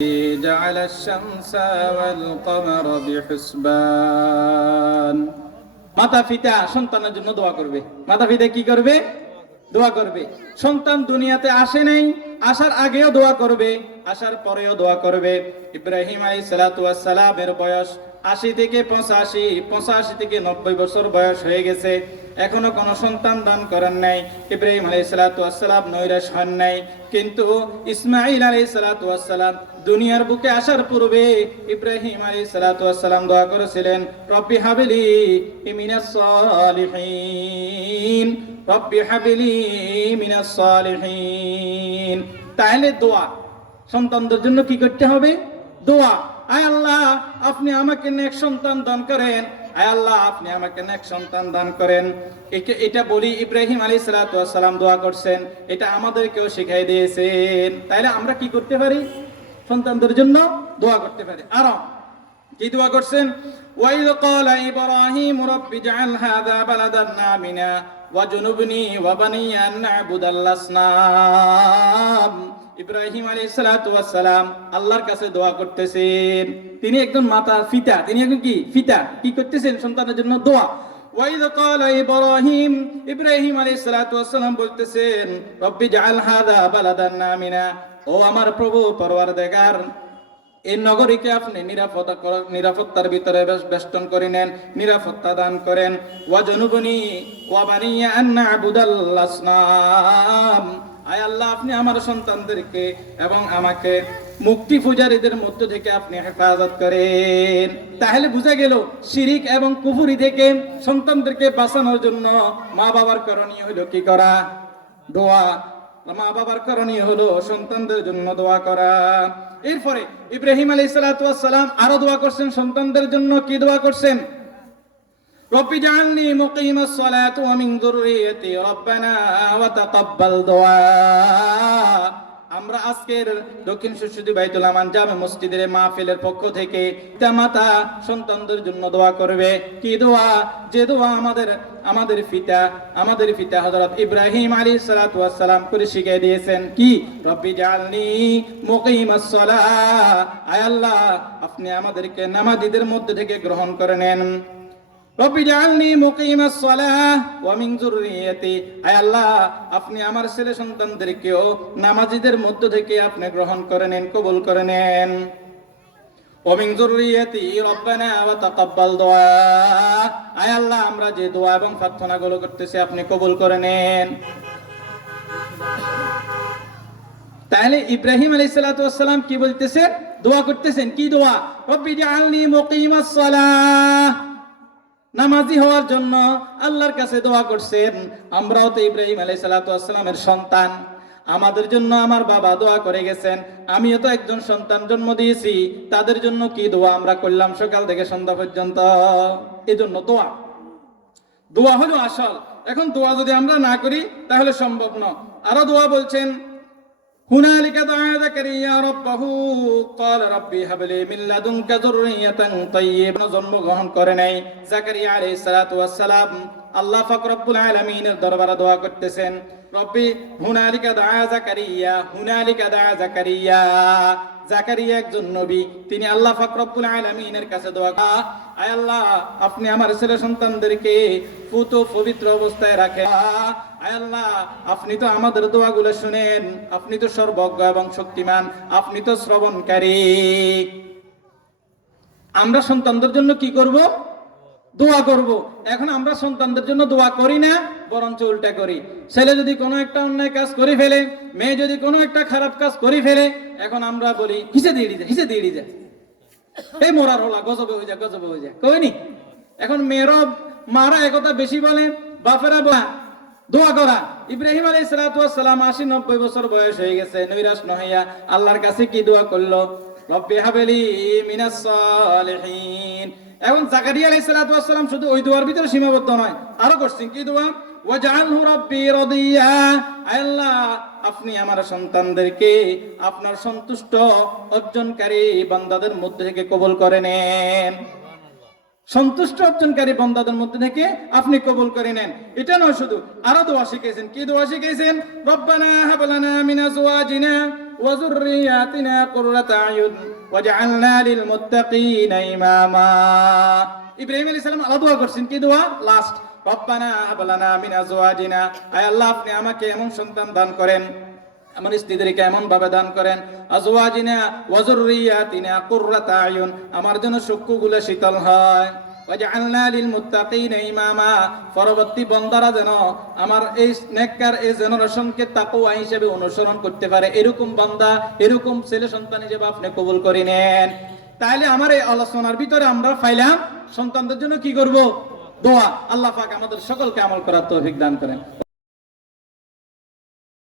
جعل الشمس والقمر بحسبان মাতা পিতা সন্তানের জন্য দোয়া করবে। মাতা পিতা কি করবে? দোয়া করবে। সন্তান দুনিয়াতে আসে নাই, আসার আগেও দোয়া করবে, আসার পরেও দোয়া করবে। ইব্রাহিম আলাইহিস সালাতু ওয়াস সালামের বয়স ৮০ থেকে ৮৫, ৮৫ থেকে ৯০ বছর বয়স হয়ে গেছে, এখনো কোনো সন্তান দান করেন নাই। ইব্রাহিম আলাইহিস সালাতু ওয়াস সালাম নৈরাশ হন নাই, কিন্তু ইসমাঈল আলাইহিস সালাতু ওয়াস সালাম দুনিয়ার বুকে আসার পূর্বে ইব্রাহিম আলাইহিস সালাতু ওয়াস সালাম দোয়া করেছিলেন, রব্বি হাবলি মিনাস সালিহিন, রব্বি হাবলি মিনাস সালিহিন। তাহলে দোয়া, সন্তানদের জন্য কি করতে হবে? দোয়া। আয় আল্লাহ, আপনি আমাকে নেক সন্তান দান করেন, আয় আল্লাহ আপনি আমাকে নেক সন্তান দান করেন। এটা বলি ইব্রাহিম আলাইহিস সালাতু ওয়াস সালাম দোয়া করছেন, এটা আমাদেরকেও শিখাই দিয়েছেন। তাইলে আমরা কি করতে পারি? সন্তানদের জন্য দোয়া করতে পারি। আর কি দোয়া করছেন? ওয়াইদ ক্বালা ইব্রাহিম রব্বি জাআল হাযা বালাদান আমিনা ওয়াজনুবনি ওয়া বানিয়া আন না'বুদাল আসনাম। ইব্রাহিম আলাইহিস সালাতু ওয়াস সালাম আল্লাহর কাছে দোয়া করতেছেন। তিনি একজন মাতা পিতা, তিনি এখন কি পিতা, কি করতেছেন? সন্তানের জন্য দোয়া। ওয়াইদ ক্বালা ইব্রাহিম, ইব্রাহিম আলাইহিস সালাতু ওয়াস সালাম বলতেছেন, রব্বি জাআল হাযা বালাদান আমিনা, ও আমার প্রভু পরওয়ারদিগার, এই নগরীকে আপনি নিরাপত্তার ভিতরে বেষ্টন করে নেন, নিরাপত্তা দান করেন। ওয়াজনুবনি ওয়া বানিয়া আন না'বুদাল আসনাম, আয় আল্লাহ আপনি আমার সন্তানদেরকে এবং আমাকে মুক্তি পূজারীদের মধ্য থেকে আপনি হেফাজত করেন। তাহলে বোঝা গেল শিরিক এবং কুফরি থেকে সন্তানদেরকে বাঁচানোর জন্য মা বাবার করণীয় হলো কি করা? দোয়া। মা বাবার করণীয় হলো সন্তানদের জন্য দোয়া করা। এরপরে ইব্রাহিম আলাইহিস সালাতু ওয়াস সালাম আরো দোয়া করছেন সন্তানদের জন্য। কি দোয়া করছেন? রব্বি জাআলনি মুকিমাস সালাতি ওয়া মিন যুররিয়্যাতি রব্বানা ওয়া তাকাব্বাল দুআ। আমরা আজকের দক্ষিণ সুশুদি বাইতুল আমান জামে মসজিদের মাহফিলের পক্ষ থেকে পিতা-মাতা সন্তানদের জন্য দোয়া করবে। কি দোয়া? যে দোয়া আমাদের পিতা হযরত ইব্রাহিম আলাইহিস সালাতু ওয়াস সালাম করে শিখিয়ে দিয়েছেন। কি? রব্বি জাআলনি মুকিমাস সালাহ, আয় আল্লাহ আপনি আমাদেরকে নামাজীদের মধ্যে থেকে গ্রহণ করে নেন। রব্বি জাআলনি মুকিমাস সালাহ ওয়া মিন যুররিয়্যাতি, আয় আল্লাহ আপনি আমার ছেলে সন্তানদেরকেও নামাজীদের মধ্য থেকে আপনি গ্রহণ করে নেন, কবুল করে নেন। ওয়া মিন যুররিয়্যাতি রব্বানা ওয়া তাকাব্বাল দুআ, আয় আল্লাহ আমরা যে দোয়া এবং প্রার্থনাগুলো করতেছি আপনি কবুল করে নেন। তাহলে ইব্রাহিম আলাইহিস সালাতু ওয়াস সালাম কি বলতেছেন? দোয়া করতেছেন। কি দোয়া? রব্বি জাআলনি মুকিমাস সালাহ, নামাজি হওয়ার জন্য আল্লাহর কাছে দোয়া করছেন। আমরাও তো ইব্রাহিম আলাইহিস সালাতু ওয়াস সালামের সন্তান, আমাদের জন্য আমার বাবা দোয়া করে গেছেন, আমিও তো একজন সন্তান জন্ম দিয়েছি, তাদের জন্য কি দোয়া আমরা করলাম সকাল থেকে সন্ধ্যা পর্যন্ত। এজন্য দোয়া, দোয়া হলো আসল। এখন দোয়া যদি আমরা না করি তাহলে সম্ভব না। আরো দোয়া বলছেন, হুনালিকা দাআ যাকারিয়া রাব্বাহু ক্বালা রাব্বি হাবলি মিন লাদুনকা যুররিয়াতান তাইয়্যিবা। জন্মগ্রহণ করে নাই যাকারিয়া আলাইহিস সালাতু ওয়াস সালাম আল্লাহ পাক রব্বুল আলামিনের দরবারে দোয়া করতেছেন। রব্বি হুনালিকা দাআ যাকারিয়া, হুনালিকা দাআ যাকারিয়া, যাকারিয়া একজন নবী, তিনি আল্লাহ পাক রব্বুল আলামিনের কাছে দোয়া করেন, আয় আল্লাহ আপনি আমার ছেলে সন্তানদেরকে পুত পবিত্র অবস্থায় রাখেন। আয় আল্লাহ আপনি তো আমাদের দোয়াগুলো শুনেন, আপনি তো সর্বজ্ঞ এবং শক্তিমান, আপনি তো শ্রবণকারী। আমরা সন্তানদের জন্য কি করব? দোয়া করব। এখন আমরা সন্তানদের জন্য দোয়া করি না, বরঞ্চ উল্টা করি। ছেলে যদি কোনো একটা অন্যায় কাজ করে ফেলে, মেয়ে যদি কোনো একটা খারাপ কাজ করে ফেলে, এখন আমরা বলি হিসে দিয়ে যা, এই মোরার হলা গজবে হয়ে যা কইনি। এখন মেয়েরা মারা একথা বেশি বলে, বাপেরা বলা দোয়া করা। ইব্রাহিম আলাইহিস সালাতু ওয়াস সালাম ৮০-৯০ বছর বয়স হয়ে গেছে, নৈরাশ নহইয়া আল্লাহর কাছে কি দোয়া করলো? রব্বি হাবলি মিনাস সালিহিন। এখন যাকারিয়া আলাইহিস সালাতু ওয়াস সালাম শুধু ওই দোয়ার ভিতরে সীমাবদ্ধ নয়, আরো করছেন কি দোয়া? ওয়াজআলহু রাব্বি রাদিয়া, আল্লাহ আপনি আমার সন্তানদেরকে আপনার সন্তুষ্ট অর্জনকারী বান্দাদের মধ্যে থেকে কবুল করে নেন। সন্তুষ্ট অর্জনকারী বান্দাদের মধ্যে থেকে আপনি কবুল করে নেন। এটা নয়, শুধু আরো দোয়া শিখেছেন। কি দোয়া শিখেছেন? রব্বানা হাব লানা মিন আজওয়াজিনা وذرياتنا قرة أعين واجعلنا للمتقين إماما ইব্রাহিম আলাইহিস সালাম আল্লাহ দোয়া করছেন কি দোয়া লাস্ট রব্বানা হাব লানা মিন আজওয়াজিনা আয় আল্লাহ আপনি আমাকে এমন সন্তান দান করেন আমার স্ত্রীদেরকে এমন ভাবে দান করেন আজওয়াজিনা ওয়া যুররিয়াতিনা কুররাতা আয়ুন আমার জন্য চক্ষুগুলো শীতল হয় ওয়াজআলনা লিল মুত্তাকিনা ইমামা পরবর্তী বান্দারা যেন আমার এই নেককার এই জেনারেশনকে তাকওয়া হিসেবে অনুসরণ করতে পারে এরকম বান্দা এরকম ছেলে সন্তান হিসেবে আপনি কবুল করে নেন তাহলে আমার এই আলোচনার ভিতরে আমরা পাইলাম সন্তানদের জন্য কি করব দোয়া আল্লাহ পাক আমাদের সকলকে আমল করার তৌফিক দান করেন